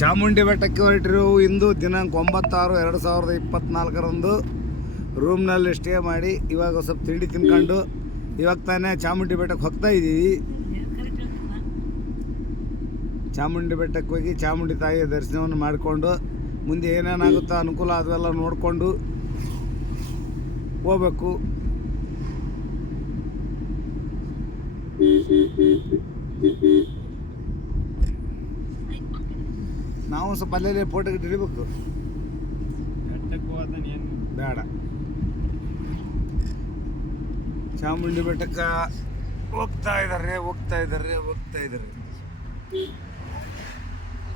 ಚಾಮುಂಡಿ ಬೆಟ್ಟಕ್ಕೆ ಹೊರಟಿರು ಇಂದು ದಿನಾಂಕ ಒಂಬತ್ತಾರು ಎರಡು ಸಾವಿರದ ಇಪ್ಪತ್ನಾಲ್ಕರಂದು. ರೂಮ್ನಲ್ಲಿ ಸ್ಟೇ ಮಾಡಿ, ಇವಾಗ ಸ್ವಲ್ಪ ತಿಂಡಿ ತಿನ್ಕೊಂಡು, ಇವಾಗ ತಾನೇ ಚಾಮುಂಡಿ ಬೆಟ್ಟಕ್ಕೆ ಹೋಗ್ತಾ ಇದ್ದೀವಿ. ಚಾಮುಂಡಿ ಬೆಟ್ಟಕ್ಕೆ ಹೋಗಿ ಚಾಮುಂಡಿ ತಾಯಿಯ ದರ್ಶನವನ್ನು ಮಾಡಿಕೊಂಡು, ಮುಂದೆ ಏನೇನಾಗುತ್ತೋ ಅನುಕೂಲ ಅದೆಲ್ಲ ನೋಡಿಕೊಂಡು ಹೋಗ್ಬೇಕು ನಾವು ಸ್ವಲ್ಪ ಅಲ್ಲೇ ಫೋಟೋ ಗಿಟ್ಟು ಹಿಡಿಬೇಕು ಬೇಡ. ಚಾಮುಂಡಿ ಬೆಟ್ಟಕ್ಕೆ ಹೋಗ್ತಾ ಇದ್ದಾರೆ ಹೋಗ್ತಾ ಇದ್ದಾರೆ ಹೋಗ್ತಾ ಇದಾರೆ.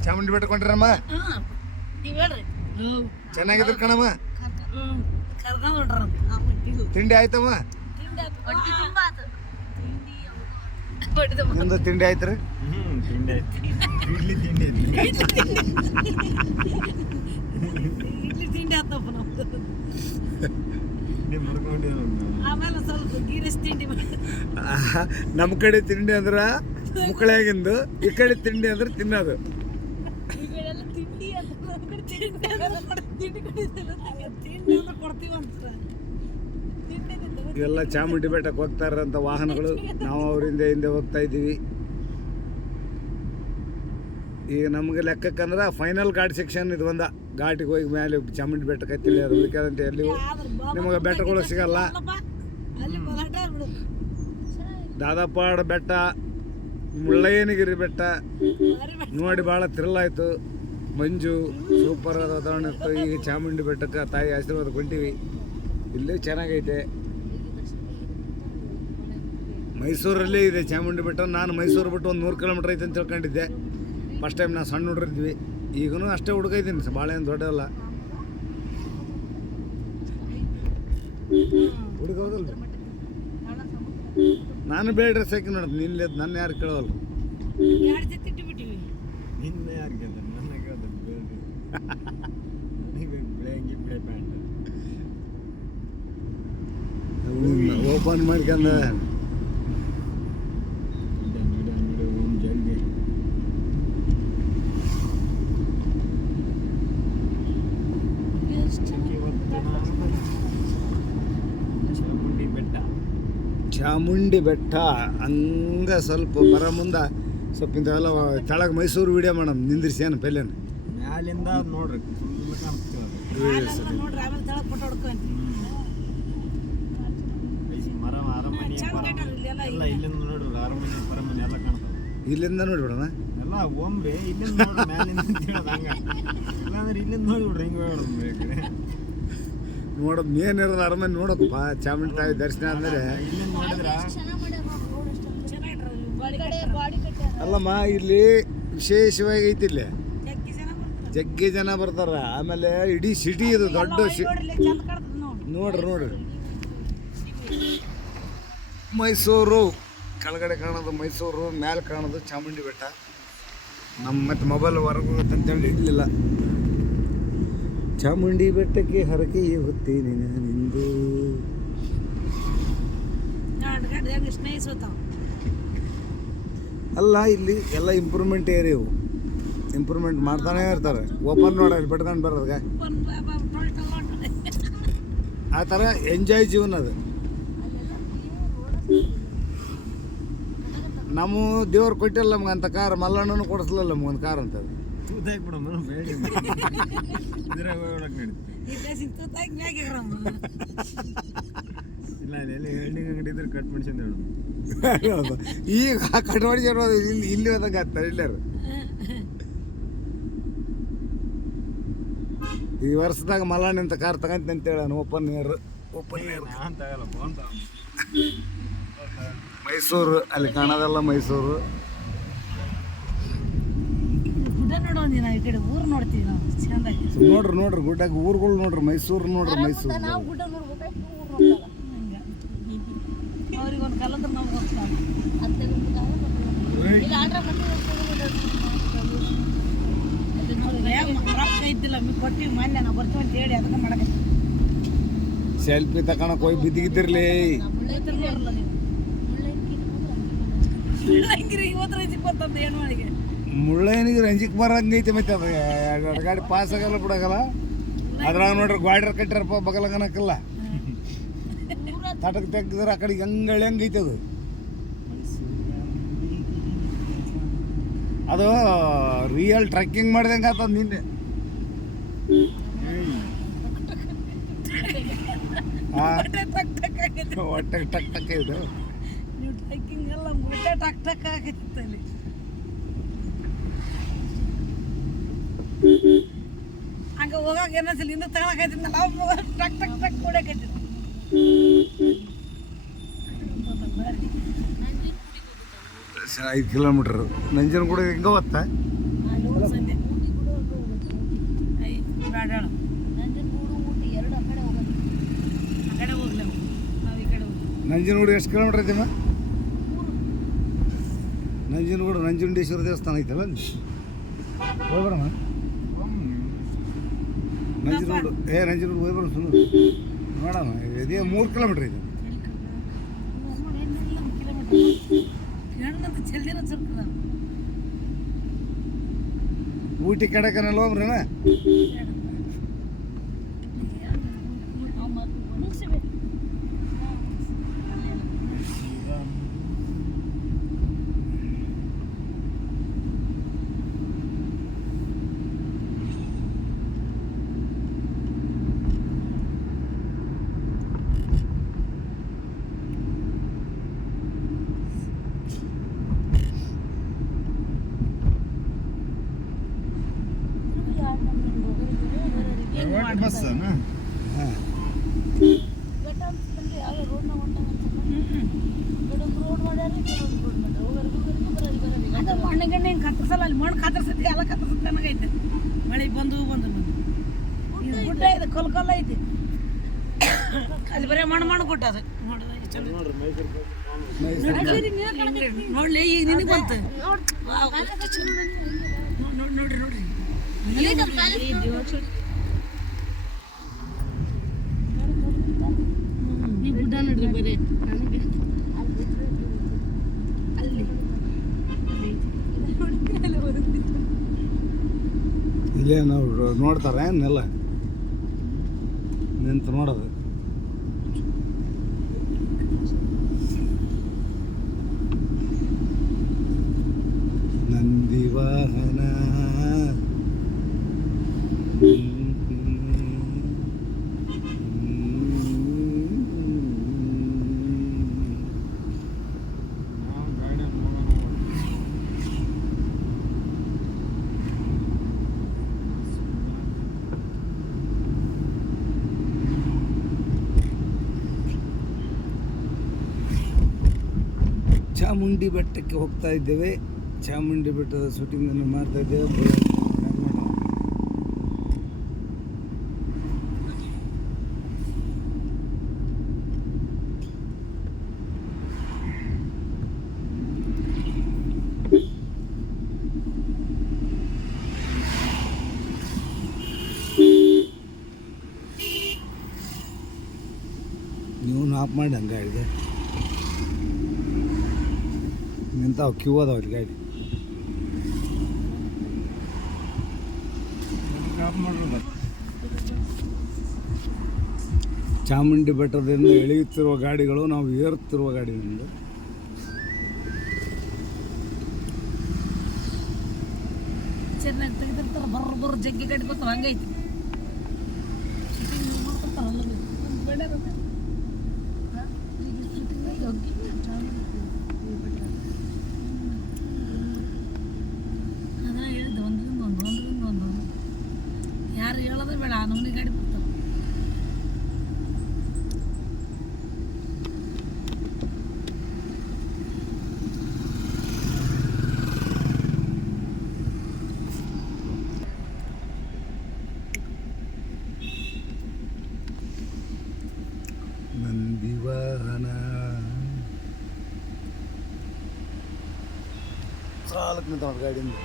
ಚಾಮುಂಡಿ ಬೆಟ್ಟ ಕೊಂಡ್ರಮ್ಮ? ಚೆನ್ನಾಗಿದ್ರು ಕಣಮ್ಮ? ತಿಂಡಿ ಆಯ್ತಮ್ಮ? ನಿಮ್ದು ತಿಂಡಿ ಆಯ್ತು ರೀ ಹ್ಞೂ ತಿಂಡಿ. ಇಡ್ಲಿ ತಿಂಡಿ ಇಡ್ಲಿ ತಿಂಡಿ ಆತಪ್ಪ ನಮ್ದು. ಇಡ್ಲಿ ಮುರ್ಕೊಂಡಿರೋ ಆಮೇಲೆ ಸ್ವಲ್ಪ ಗೀರಸ್ ತಿಂಡಿ ಮಾಡಿ ನಮ್ಮ ಕಡೆ ತಿಂಡಿ ಅಂದ್ರೆ ಮುಕ್ಕಳಾಗಿಂದು ಈ ಕಡೆ ತಿಂಡಿ ಅಂದ್ರೆ ತಿನ್ನೋದು. ಎಲ್ಲ ಚಾಮುಂಡಿ ಬೆಟ್ಟಕ್ಕೆ ಹೋಗ್ತಾ ಇರೋಂಥ ವಾಹನಗಳು ನಾವು ಅವರಿಂದ ಹಿಂದೆ ಹೋಗ್ತಾ ಇದ್ದೀವಿ. ಈಗ ನಮಗೆ ಲೆಕ್ಕಕ್ಕಂದ್ರೆ ಫೈನಲ್ ಘಾಟ್ ಸೆಕ್ಷನ್ ಇದು ಬಂದ ಘಾಟಿಗೆ ಹೋಗಿ ಮೇಲೆ ಚಾಮುಂಡಿ ಬೆಟ್ಟಕ್ಕೆ ಹತ್ತಿಲ್ಲ ಅದು ಉಳಿಕಾದಂತೆ ಎಲ್ಲಿ ನಿಮಗೆ ಬೆಟ್ಟಗಳು ಸಿಗಲ್ಲ. ದಾದಾಪಾಡ ಬೆಟ್ಟ, ಮುಳ್ಳಯ್ಯನಗಿರಿ ಬೆಟ್ಟ. ನೋಡಿ ಭಾಳ ಥ್ರಿಲ್ ಆಯಿತು. ಮಂಜು ಸೂಪರ್ ವಾತಾವರಣ ಇತ್ತು. ಈಗ ಚಾಮುಂಡಿ ಬೆಟ್ಟಕ್ಕೆ ತಾಯಿ ಆಶೀರ್ವಾದ ಕೊಂಡೀವಿ. ಇಲ್ಲಿ ಚೆನ್ನಾಗೈತೆ. ಮೈಸೂರಲ್ಲಿ ಇದೆ ಚಾಮುಂಡಿ ಬೆಟ್ಟ. ನಾನು ಮೈಸೂರು ಬಿಟ್ಟು ಒಂದು ನೂರು ಕಿಲೋಮೀಟ್ರ್ ಐತೆ ಅಂತ ತಿಳ್ಕೊಂಡಿದ್ದೆ. ಫಸ್ಟ್ ಟೈಮ್ ನಾನು ಸಣ್ಣ ಹುಡುಗರಿದ್ವಿ ಈಗೂ ಅಷ್ಟೇ ಹುಡುಗ ಇದ್ದೀನಿ ಭಾಳ ಏನು ದೊಡ್ಡವಲ್ಲ. ಹುಡುಗ ಹೌದಲ್ಲ ನಾನು ಬೇಡ ಡ್ರೆಸ್ ಹಾಕಿ ನೋಡೋದು ನಿನ್ಲೆ ನನ್ನ ಯಾರು ಕೇಳೋಲ್ಲ ನಿನ್ನ ಯಾರು ಕೇಳ್ತಾರೆ? ನನ್ನ ಕೇಳ್ತಾರೆ ಬೇಡ್ರಿ. ನನಗೆ ಬಿಳೆ ಅಂಗಿ ಬಿಳೆ ಪ್ಯಾಂಟ್. ಓಪನ್ ಮಾಡ್ಕೊಂಡ. ಚಾಮುಂಡಿ ಬೆಟ್ಟ ಹಂಗ ಸ್ವಲ್ಪ ಬರ ಮುಂದೆ ಸ್ವಲ್ಪ ಇಂಥವೆಲ್ಲ ತೆಳಗೆ ಮೈಸೂರು ವಿಡಿಯೋ ಮಾಡೋಣ ನಿಂದ್ರಿಸಿ ಏನು ಪೆಲ್ಲೇನು ಮ್ಯಾಲಿಂದ ನೋಡ್ರಿ ಫುಲ್ ಕಾಣಿಸ್ತದೆ ಆಮೇಲೆ ನೋಡ್ರಿ ಆಮೇಲೆ ತಳಗ್ ಫೋಟೋ ಹೊಡ್ಕೊಂತ ಐಸ್ ಮರ ಅರಮನೆ ಚಂದ ಪರ- ಕಟ್ಟಾರ ಇಲ್ಲೆಲ್ಲ ಎಲ್ಲ ಇಲ್ಲಿಂದ ನೋಡ್ರಿ ಅರಮನೆ ಪರಮನೆ ಎಲ್ಲ ಕಾಣ್ತದೆ ಇಲ್ಲಿಂದ ನೋಡಿಬಿಡೋಣ ಎಲ್ಲ ಒಮ್ರೆ ಇಲ್ಲಿಂದ ನೋಡ್ರಿ ಮ್ಯಾಲಿಂದ ಅಂತ ಹೇಳೋದು ಹಂಗ ಇಲ್ಲಾಂದ್ರೆ ಇಲ್ಲಿಂದ ನೋಡ್ಬಿಡ್ರಿ ಹಿಂಗೆ ಹೇಳೋದು ಈ ಕಡೆ ನೋಡೋದು ಮೇನ್ ಇರೋದು ಅರಮನೆ ನೋಡಪ್ಪ ಚಾಮುಂಡಿ ತಾಯಿ ದರ್ಶನ ಆದಮೇಲೆ. ಅಲ್ಲಮ್ಮ, ಇಲ್ಲಿ ವಿಶೇಷವಾಗಿ ಐತಿ ಇಲ್ಲಿ. ಜಗ್ಗಿ ಜನ ಬರ್ತಾರೆ. ಆಮೇಲೆ ಇಡೀ ಸಿಟಿ ಇದು ದೊಡ್ಡ ನೋಡ್ರಿ ನೋಡ್ರಿ. ಮೈಸೂರು, ಕೆಳಗಡೆ ಕಾಣೋದು ಮೈಸೂರು ಮೇಲೆ ಕಾಣೋದು ಚಾಮುಂಡಿ ಬೆಟ್ಟ. ನಮ್ಮ ಮತ್ತೆ ಮೊಬೈಲ್ ಹೊರಗೆ ಹೇಳಿ ಇಡಲಿಲ್ಲ. ಚಾಮುಂಡಿ ಬೆಟ್ಟಕ್ಕೆ ಹರಕೆ ಹೊತ್ತೀನಿ ನಾನಿಂದು. ಅಲ್ಲ ಇಲ್ಲಿ ಎಲ್ಲ ಇಂಪ್ರೂವ್ಮೆಂಟ್ ಏರಿಯವು ಇಂಪ್ರೂವ್ಮೆಂಟ್ ಮಾಡ್ತಾನೆ ಇರ್ತಾರೆ. ಓಪನ್ ನೋಡಲ್ಲಿ ಅಲ್ಲಿ ಬಿಟ್ಕೊಂಡು ಬರೋದ್ಗೆ. ಆ ಥರ ಎಂಜಾಯ್ ಜೀವನ ಅದು. ನಮ್ಮ ದೇವ್ರು ಕೊಟ್ಟಿಲ್ಲ ನಮ್ಗೆ ಅಂತ ಕಾರ್ ಮಲ್ಲಣ್ಣನೂ ಕೊಡಿಸ್ಲಿಲ್ಲ ನಮ್ಗೊಂದು ಕಾರ್ ಅಂತ ತೂತಾಕ್ ಬಿಡಮ್ಮ ಬೇಡಿ ಇದ್ರಾಗ ಹೋಗಕ್ಕೆ ನಡೀತದೆ ಇಲ್ಲೇ ಅಂಗಡಿ ಇದ್ರೆ ಕಟ್ ಈಗ ಕಟ್ವಾಡಿ ಇರೋದು ಇಲ್ಲಿ ಇಲ್ಲಿ ಹೋದಂಗೆ ಆಗ್ತಾರೆ ಇಲ್ಲಾರು ಈ ವರ್ಷದಾಗ ಮಲಾಣಿ ಅಂತ ಕಾರ್ ತಗಂತ ಅಂತ ಹೇಳ open air open air. Mysuru ಅಲ್ಲಿ ಕಾಣೋದಲ್ಲ ಮೈಸೂರು. ಗುಡ್ಡ ಈ ಕಡೆ ಊರು ನೋಡ್ತೀವಿ ನಾವು ನೋಡ್ರಿ ನೋಡ್ರಿ ಗುಡ್ಡಾಗ ಊರುಗಳು ನೋಡ್ರಿ ಮೈಸೂರು ನೋಡ್ರಿ ಮೈಸೂರು ಗುಡ್ಡ ನೋಡ್ಬೇಕು ಊರು ಅವ್ರಿಗೆ ಒಂದು ಕಲಂದ್ರೆ ನಮ್ಗೆ ಗೊತ್ತಾಗ ರೊಕ್ಕ ಇದ್ದಿಲ್ಲ ಮಿ ಕೊಟ್ಟಿವಿ ಮೊನ್ನೆ ನಾವು ಬರ್ತೀವಿ ಅಂತ ಹೇಳಿ ಅದನ್ನ ಮಾಡಕ್ಕೆ. ಸೆಲ್ಫಿ ತಕೊಳಕ್ ಹೋಗಿ ಬಿದ್ದಿಗಿದ್ದಿರ್ಲಿ ಮುಳ್ಳಂಗಿರಿ ಇವತ್ತರ ಇಪ್ಪತ್ತೊಂದು ಏನು ಮಾಡಿಗೆ ಮುಳ್ಳಯ್ಯನಿಗೆ ರಂಜಿಕ್ ಬರಂಗೈತೆ ಮತ್ತೆ ಅದು. ಎರಡು ಗಾಡಿ ಪಾಸ್ ಆಗಲ್ಲ ಬಿಡಾಗಲ್ಲ. ಅದ್ರಾಗ ನೋಡ್ರಿ ಗ್ವಾಡ್ರ್ ಕಟ್ಟಾರಪ್ಪ ಬಗಲಂಗನಕ್ಕಲ್ಲ. ತಟಕ್ ತೆಗ್ದ್ರೆ ಆ ಕಡೆಗೆ ಹಂಗಳಿ ಹಂಗೈತೆ ಅದು. ಅದು ರಿಯಲ್ ಟ್ರೆಕ್ಕಿಂಗ್ ಮಾಡ್ದಂಗೆ ಆತದ ನಿನ್ನೆ. ಹೊಟ್ಟೆ ಟಕ್ ಟಕ್ ಇದು ಟ್ರೆಕ್ಕಿಂಗ್ ಎಲ್ಲ ಟಕ್ ಟಕ್ ಆಗೈತೆ ಅಲ್ಲಿ ಹಂಗ ಹೋಗಾಗ ಏನಂತಿಲ್ಲ ಹಿಂದೆ ತಗೊಳಕೈತಿ ನಾವು ಟಕ್ ಟಕ್ ಟಕ್ ಕೊಡಕೈತಿದ್ದ ಐದು ಕಿಲೋಮೀಟ್ರ್ ನಂಜನಗೂಡ ಹೆಂಗ ಹೋಗ್ಲಿ ನಂಜನಗೂಡು ಎಷ್ಟು ಕಿಲೋಮೀಟ್ರ್ ಐತಿ ನಂಜನಗೂಡು ನಂಜುಂಡೇಶ್ವರ ದೇವಸ್ಥಾನ ಐತಲ್ಲ ಅಲ್ಲಿ? ಹೋಗ್ಬರಮ್ಮ ನಂಜನಗೂಡು ಏ ನಂಜನಗೂಡು ಹೋಗ್ಬರ ಸುಮ್ಮನೆ ನೋಡಮ್ಮ ಇದೇ ಮೂರು ಕಿಲೋಮೀಟ್ರ್ ಇದೆ. ಊಟಿ ಕಡೆಕನೆಲ್ಲ ಹೋಗ್ರಣ ಅದು ಮಣ್ಣು ಗಣ್ಣೆ ಹಿಂಗೆ ಕತ್ತರಿಸಲ್ಲ ಅಲ್ಲಿ ಮಣ್ಣು ಕತ್ತರಿಸತಿ ಎಲ್ಲ ಕತ್ತರಿಸತ್ತನಾಗೈತೆ ಮಳೆ ಬಂದು ಬಂದು ಬಂದು. ಇದು ಗುಡ್ಡ ಇದೆ ಕೊಲ್ ಕೊಲ್ಲ ಐತಿ. ಅಲ್ಲಿ ಬರೀ ಮಣ್ಣು ಮಣ್ಣು ಗುಡ್ಡ ಅದು ನೋಡ್ಲಿ ಈಗ ನಿನಗೆ ಬಂತು. ನೋಡ್ರಿ ನೋಡ್ರಿ ಈ ಗುಡ್ಡ ನೋಡ್ರಿ ಅಲ್ಲಿ ಇಲ್ಲೇ ನಾವು ನೋಡ್ತಾರೆ ಏನೆಲ್ಲ. ನಿಂತು ನೋಡೋದು ನಂದಿ ವಾಹನ ನಾವು ಗಾಡಿ ಹೋಗೋಣ ಚಾಮುಂಡಿ ಬೆಟ್ಟಕ್ಕೆ ಹೋಗ್ತಾ ಇದ್ದೇವೆ ಚಾಮುಂಡಿ ಬೆಟ್ಟದ ಶೂಟಿಂಗನ್ನು ಮಾಡ್ತಾ ಇದ್ದೇವೆ ಬುಲೆಟ್ ನೋಡೋಣ. ನೀವು ಆಫ್ ಮಾಡಿ ಹಂಗೆ ಗಾಡಿಗೆ ನಿಂತಾವ ಕ್ಯೂ ಅದಾವ ಇಲ್ಲಿ ಗಾಡಿ ಚಾಮುಂಡಿ ಬೆಟ್ಟದಿಂದ ಎಳೆಯುತ್ತಿರುವ ಗಾಡಿಗಳು ನಾವು ಏರುತ್ತಿರುವ ಗಾಡಿ ನಮ್ಮದು ಜಗ್ಗಿ ಬರ್ತಾವ ಹಂಗೈತಿ Shooting ಮಾಡ್ತಿರ್ತಾರಲ್ಲ ಅಲ್ಲಿ. ಒಂದ್ ಬೇಡ ಇರುತ್ತೆ. ಹಾ? ಈಗ shooting ಆಗಿ ಹೋಗಿ ಅದನ್ನ ಹೇಳಿದ್ದೆ ಒಂದ್ರಿಂದ ಒಂದು ಒಂದ್ರಿಂದ ಒಂದು ಯಾರು ಹೇಳೋದೇ ಬೇಡ ಆ ನಮ್ನಿ ಗಾಡಿ ಬರ್ತಾವ ನಂದಿ ವಾಹನ ಸಾಲಕ್ಕೆ ನಿಂತಾವ ಗಾಡಿಯಿಂದ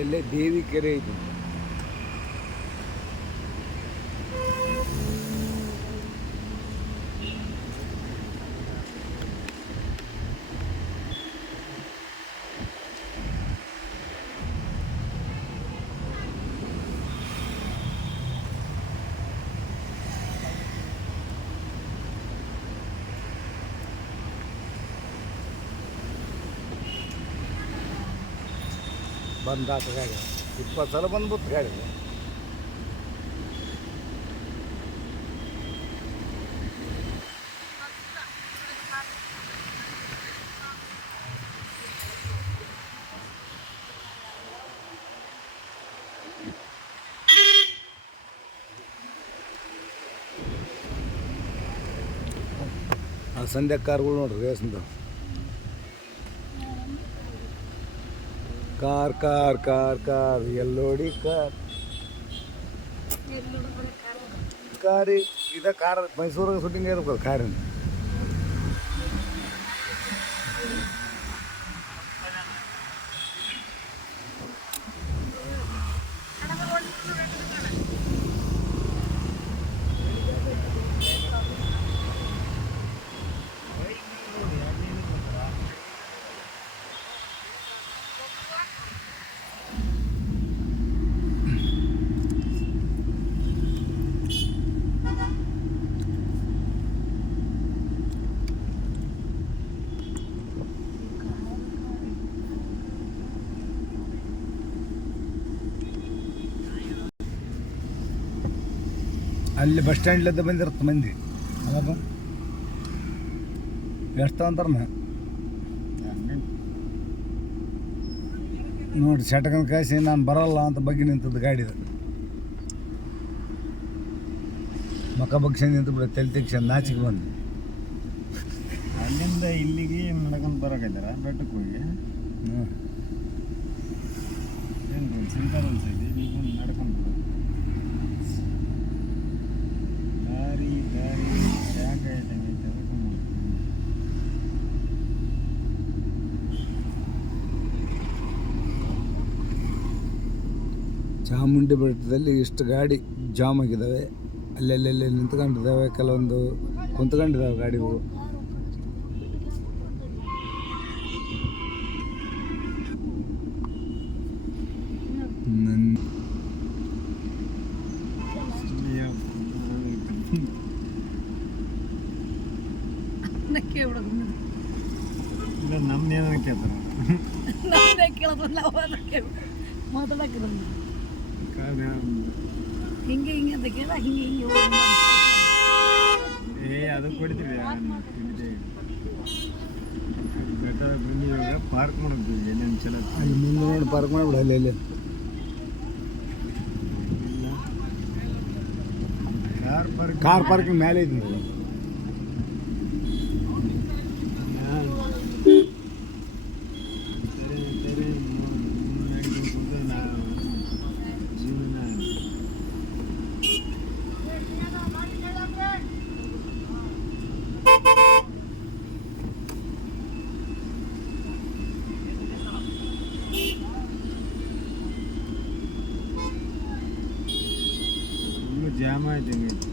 ಎಲ್ಲೇ ದೇವಿ ಕೆರೆ ಬಂದಾತ ಗಾಡಿ ಇಪ್ಪತ್ತು ಸಲ ಬಂದ್ಬಿಟ್ಟು ಗಾಡಿ. ಸಂಧ್ಯಾ ಕಾರ್ಗಳು ನೋಡ್ರಿ ರೇಸ್ಂದ. ಕಾರ್ ಕಾರ್ ಕಾರ್ ಕಾರ್ ಎಲ್ಲೋಡಿ ಕಾರ್ ಕಾರಿ ಇದ ಕಾರ್ ಮೈಸೂರಾಗ ಶೂಟಿಂಗ್ ಇರ್ಬೇಕು ಕಾರಿನ ಅಲ್ಲಿ ಬಸ್ ಸ್ಟ್ಯಾಂಡ್ಲಿದ್ದ ಬಂದಿರುತ್ತೆ ಮಂದಿ. ಎಷ್ಟು ಅಂತಾರನ? ನೋಡಿ ಶಟಕನ ಕಾಯಿಸಿ ನಾನು ಬರಲ್ಲ ಅಂತ ಬಗ್ಗೆ ನಿಂತದ್ದು ಗಾಡಿದು ಮಕ್ಕ ಬಗ್ಸ ನಿಂತು ಬಿಡ ತಲೆ ತೆಗ್ಸಂದು ನಾಚಿಗೆ ಬಂದು. ಅಲ್ಲಿಂದ ಇಲ್ಲಿಗೆ ನಡ್ಕೊಂಡು ಬರಕೈತಾರ ಬೆಟ್ಟಕ್ಕೆ ಹೋಗಿ? ಹ್ಞೂ ಏನು ರೂಲ್ಸ್ ಇಂಥ ರೂಲ್ಸ್ ಐತಿ ಈಗ ನಡ್ಕೊಂಡು ಚಾಮುಂಡಿ ಬೆಟ್ಟದಲ್ಲಿ ಇಷ್ಟು ಗಾಡಿ ಜಾಮ್ ಆಗಿದ್ದಾವೆ. ಅಲ್ಲೆಲ್ಲೆಲ್ಲಿ ನಿಂತ್ಕೊಂಡಿದ್ದಾವೆ. ಕೆಲವೊಂದು ಕುಂತ್ಕೊಂಡಿದ್ದಾವೆ ಗಾಡಿಗಳು ನನ್ ಇಲ್ಲಿ ಹೇಳ್ಬೇಕು. ನಕ್ಕೆ ಬಿಡೋದು ಇಲ್ಲ ನಮ್ದು ಏನೋ ಕೇಳ್ತಾರ ನಮ್ಮನ್ನೇ ಕೇಳೋದು ನಾವು ಅದಕ್ಕೆ ಮಾತಾಡಕ್ಕೆ ಬಂದು ಹಿಂಗೆ ಹಿಂಗೆ ಅಂತ ಕೇಳ ಹಿಂಗೆ ಹಿಂಗೆ ಹೋಗಿ ಏ ಅದು ಕೊಡ್ತೀವಿ ಬೆಟ್ಟ ಬಂದು ಇವಾಗ ಪಾರ್ಕ್ ಮಾಡೋದು ಏನೇನು ಚಲೋ ಐತಿ. ಅಲ್ಲಿ ಮುಂದೆ ನೋಡಿ ಪಾರ್ಕ್ ಮಾಡಿಬಿಡ ಅಲ್ಲಿ ಅಲ್ಲಿ ಇಲ್ಲ ಕಾರ್ ಪಾರ್ಕ್ ಕಾರ್ ಪಾರ್ಕಿಂಗ್ ಮೇಲೆ ಐತಿ ನೋಡಿ. ಜಾಮ್ ಆಯ್ತು